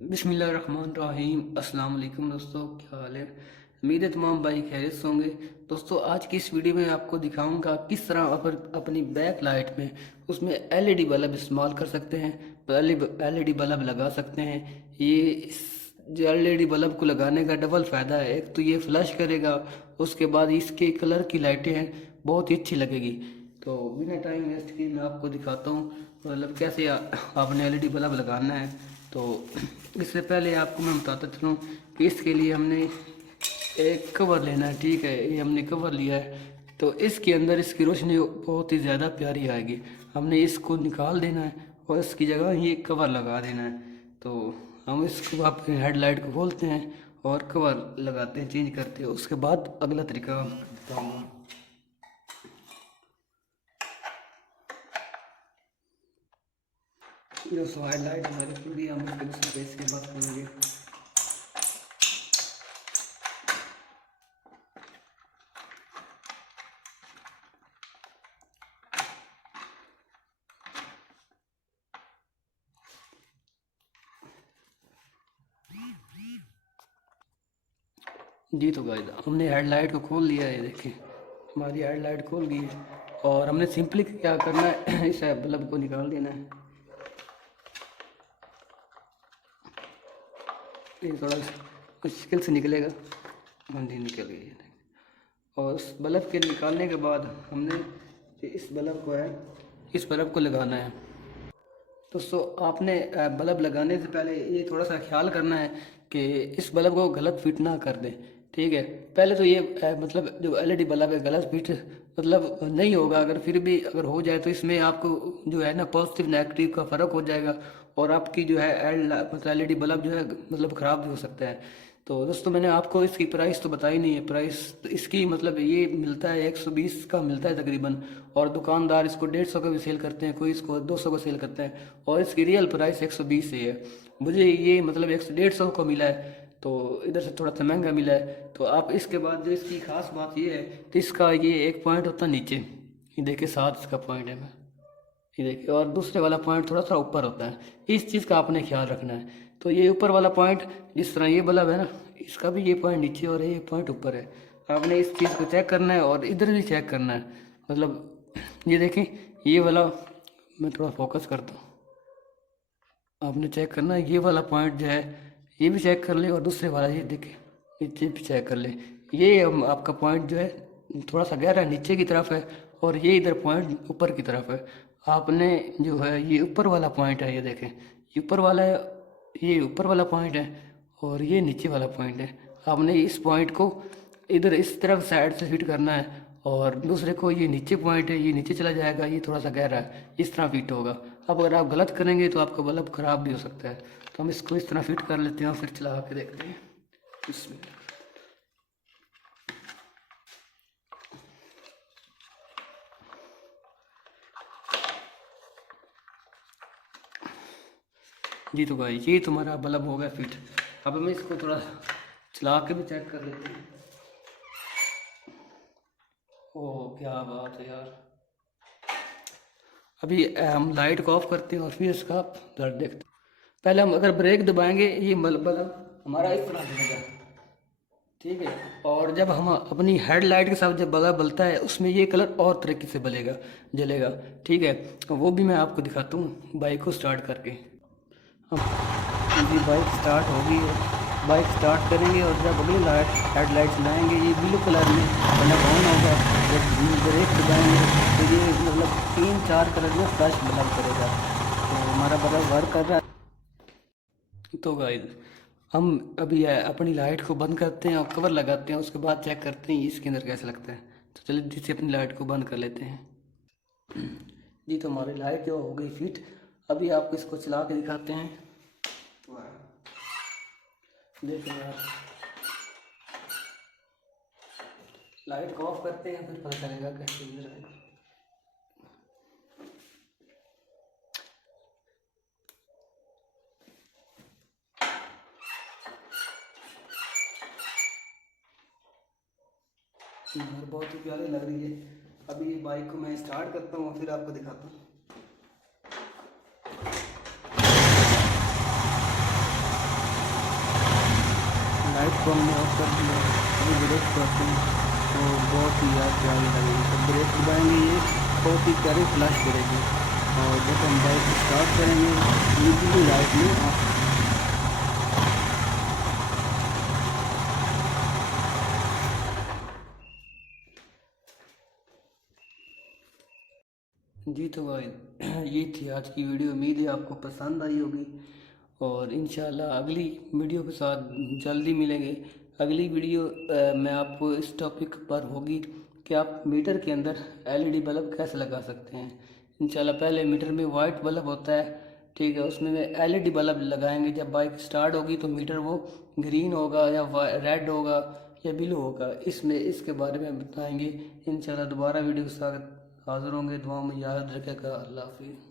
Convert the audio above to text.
बिस्मिल्लाहिर्रहमानिर्रहीम। अस्सलाम वालेकुम दोस्तों, क्या हाल है। उम्मीद है तमाम भाई खैरियत से होंगे। दोस्तों आज की इस वीडियो में आपको दिखाऊंगा किस तरह अपनी बैक लाइट में उसमें एलईडी बल्ब इस्तेमाल कर सकते हैं, एलईडी बल्ब लगा सकते हैं। ये इस जो एलईडी बल्ब को लगाने का डबल फ़ायदा है, एक तो ये फ्लैश करेगा, उसके बाद इसके कलर की लाइटें हैं बहुत ही अच्छी लगेगी। तो बिना टाइम वेस्ट किए मैं आपको दिखाता हूँ मतलब कैसे आपने एलईडी बल्ब लगाना है। तो इससे पहले आपको मैं बताता चलूँ कि इसके लिए हमने एक कवर लेना है। ठीक है, ये हमने कवर लिया है, तो इसके अंदर इसकी रोशनी बहुत ही ज़्यादा प्यारी आएगी। हमने इसको निकाल देना है और इसकी जगह ये कवर लगा देना है। तो हम इसको अपने हेडलाइट को खोलते हैं और कवर लगाते हैं, चेंज करते हैं। उसके बाद अगला तरीका बताऊँगा। जो हेडलाइट हमारी पूरी हम उसके दूसरे पेज की बात करेंगे। जी तो गाइस हमने हेडलाइट को खोल लिया है, देखिए हमारी हेडलाइट खोल गई है। और हमने सिंपली क्या करना है इस बल्ब को निकाल देना है। ये थोड़ा मुश्किल से निकलेगा, हाँ जी निकल गई है। और उस बल्ब के निकालने के बाद हमने इस बल्ब को है, इस बल्ब को लगाना है। दोस्तों आपने बल्ब लगाने से पहले ये थोड़ा सा ख्याल करना है कि इस बल्ब को गलत फिट ना कर दें। ठीक है, पहले तो ये मतलब जो एलईडी बल्ब है गलत फिट मतलब नहीं होगा। अगर फिर भी अगर हो जाए तो इसमें आपको जो है ना पॉजिटिव नेगेटिव का फ़र्क हो जाएगा और आपकी जो है मतलब एलईडी बल्ब जो है मतलब ख़राब भी हो सकता है। तो दोस्तों मैंने आपको इसकी प्राइस तो बताई नहीं है। प्राइस तो इसकी मतलब ये मिलता है 120 का मिलता है तकरीबन, और दुकानदार इसको 150 का भी सेल करते हैं, कोई इसको 200 का सेल करते हैं, और इसकी रियल प्राइस 120 ही है। मुझे ये मतलब 150 को मिला है, तो इधर से थोड़ा सा महंगा मिला है। तो आप इसके बाद जो इसकी खास बात ये है तो इसका ये एक पॉइंट होता है नीचे, ये देखिए 7 इसका पॉइंट है, मैं ये देखिए, और दूसरे वाला पॉइंट थोड़ा सा ऊपर होता है। इस चीज़ का आपने ख्याल रखना है। तो ये ऊपर वाला पॉइंट जिस तरह ये बल्ब है ना, इसका भी ये पॉइंट नीचे और ये पॉइंट ऊपर है। आपने इस चीज़ को चेक करना है और इधर भी चेक करना है। मतलब ये देखें, ये वाला मैं थोड़ा फोकस करता हूँ, आपने चेक करना है ये वाला पॉइंट जो है ये भी चेक कर ले, और दूसरे वाला ये देखें नीचे भी चेक कर ले। ये आपका पॉइंट जो है थोड़ा सा गहरा नीचे की तरफ है और ये इधर पॉइंट ऊपर की तरफ है। आपने जो है ये ऊपर वाला पॉइंट है, ये देखें ये ऊपर वाला है, ये ऊपर वाला पॉइंट है और ये नीचे वाला पॉइंट है। आपने इस पॉइंट को इधर इस तरफ साइड से फिट करना है, और दूसरे को ये नीचे पॉइंट है, ये नीचे चला जाएगा, ये थोड़ा सा गहरा है, इस तरह फिट होगा। अब अगर आप गलत करेंगे तो आपका बल्ब ख़राब भी हो सकता है। तो हम इसको इस तरह फिट कर लेते हैं और फिर चला के देखते हैं इसमें। जी तो भाई ये तुम्हारा बल्ब हो गया फिट। अब हम इसको थोड़ा चला के भी चेक कर लेते हैं। ओह क्या बात है यार। अभी हम लाइट को ऑफ करते हैं और फिर इसका ब्लड देखते हैं। पहले हम अगर ब्रेक दबाएंगे ये बल्ब हमारा इस तरह जलेगा, ठीक है। और जब हम अपनी हेडलाइट के साथ जब बल्ब बलता है उसमें ये कलर और तरीके से बलेगा जलेगा, ठीक है। तो वो भी मैं आपको दिखाता हूँ बाइक को स्टार्ट करके। हम जी बाइक स्टार्ट हो गई है, बाइक स्टार्ट करेंगे और जब अगली लाइट हेडलाइट चलाएँगे ये ब्लू कलर में बल्ब ऑन होगा। जब ब्रेक दबाएंगे तो ये मतलब 3-4 कलर में फ्लैश बल्ब करेगा। तो हमारा बल्ब वर्क कर रहा है। तो गाइस हम अभी अपनी लाइट को बंद करते हैं और कवर लगाते हैं, उसके बाद चेक करते हैं इसके अंदर कैसा लगता है। तो चलिए जिससे अपनी लाइट को बंद कर लेते हैं। जी तो हमारी लाइट जो हो गई फिट। अभी आपको इसको चला के दिखाते हैं, देखिए यार। लाइट को ऑफ करते हैं फिर पता चलेगा कैसे नजर आएगा। यार बहुत ही प्यारी लग रही है। अभी बाइक को मैं स्टार्ट करता हूँ फिर आपको दिखाता हूँ। को हमने ऑफ कर दिया। अभी ब्रेक करते हैं तो बहुत ही याद प्यारी लगेगी। तो ब्रेक दबाएंगे ये बहुत ही प्यारी फ्लैश करेगी। और जब हम बाइक स्टार्ट करेंगे बिल्कुल लाइट में ऑफ। जी तो भाई ये थी आज की वीडियो। उम्मीद है आपको पसंद आई होगी और इंशाल्लाह अगली वीडियो के साथ जल्दी मिलेंगे। अगली वीडियो में आपको इस टॉपिक पर होगी कि आप मीटर के अंदर एलईडी बल्ब कैसे लगा सकते हैं। इंशाल्लाह पहले मीटर में वाइट बल्ब होता है, ठीक है, उसमें एलईडी बल्ब लगाएंगे। जब बाइक स्टार्ट होगी तो मीटर वो ग्रीन होगा या रेड होगा या ब्लू होगा, इसमें इसके बारे में बताएंगे। इंशाल्लाह दोबारा वीडियो के साथ हाज़िर होंगे। दुआ में याद रखेगा। अल्लाह हाफिज़।